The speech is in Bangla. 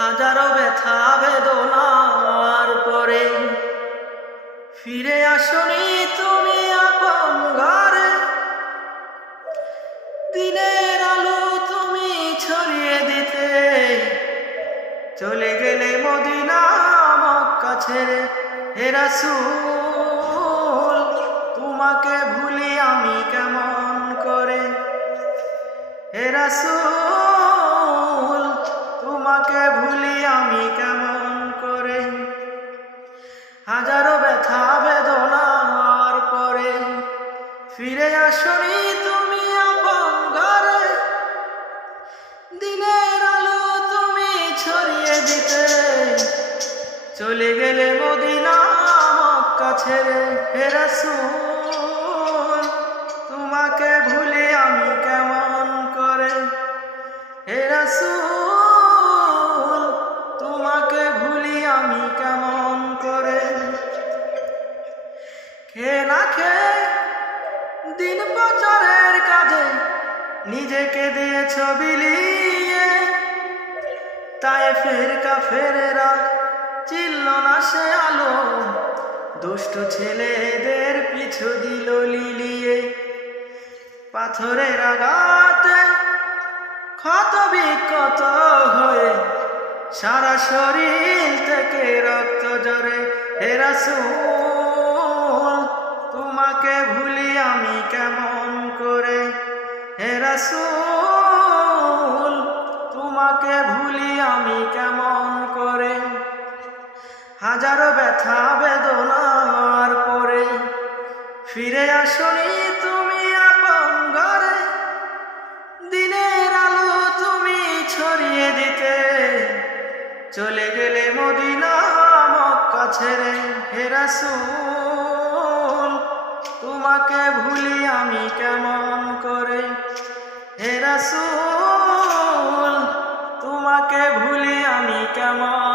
হাজারো ব্যথা বেদনার পরে ফিরে আসনি তুমি আপন ঘরে। দিনের আলো তুমি ছড়িয়ে দিতে চলে গেলে মদিনা মক্কা ছেড়ে। হে রাসূল তোমাকে ভুলি আমি কেমন করে। হে রাসূল তোমাকে ভুলি আমি কেমন করে। হাজারো ব্যথা বেদনার পরে ফিরে আসনি তুমি আপন ঘরে। দিনের আলো তুমি ছড়িয়ে দিতে চলে গেলে মদিনা মক্কা ছেড়ে। হে রাসূল তোমাকে ভুলি আমি কেমন করে। হে রাসূল তোমাকে ভুলি আমি কেমন করে। খেয়ে না খেয়ে দিন প্রচারের কাজে নিজেকে দিয়েছ বিলিয়ে। তায়েফের কাফেরেরা চিনল না সে আলো, দুষ্ট ছেলেদের পিছু দিল লিলিয়ে। পাথরের আঘাতে ক্ষত বিক্ষত হয়ে সারা শরীর থেকে রক্ত ঝরে। হে রাসূল তোমাকে ভুলি আমি কেমন করে। হে রাসূল তোমাকে ভুলি আমি কেমন করে। হাজারো ব্যথা বেদনার পরে ফিরে আসনি তুমি আপন ঘরে। দিনের আলো তুমি ছড়িয়ে দিতে চলে গেলে মদিনা মক্কা ছেড়ে। হে রাসূল তোমাকে ভুলি আমি কেমন করে। হে রাসূল তোমাকে ভুলি আমি কেমন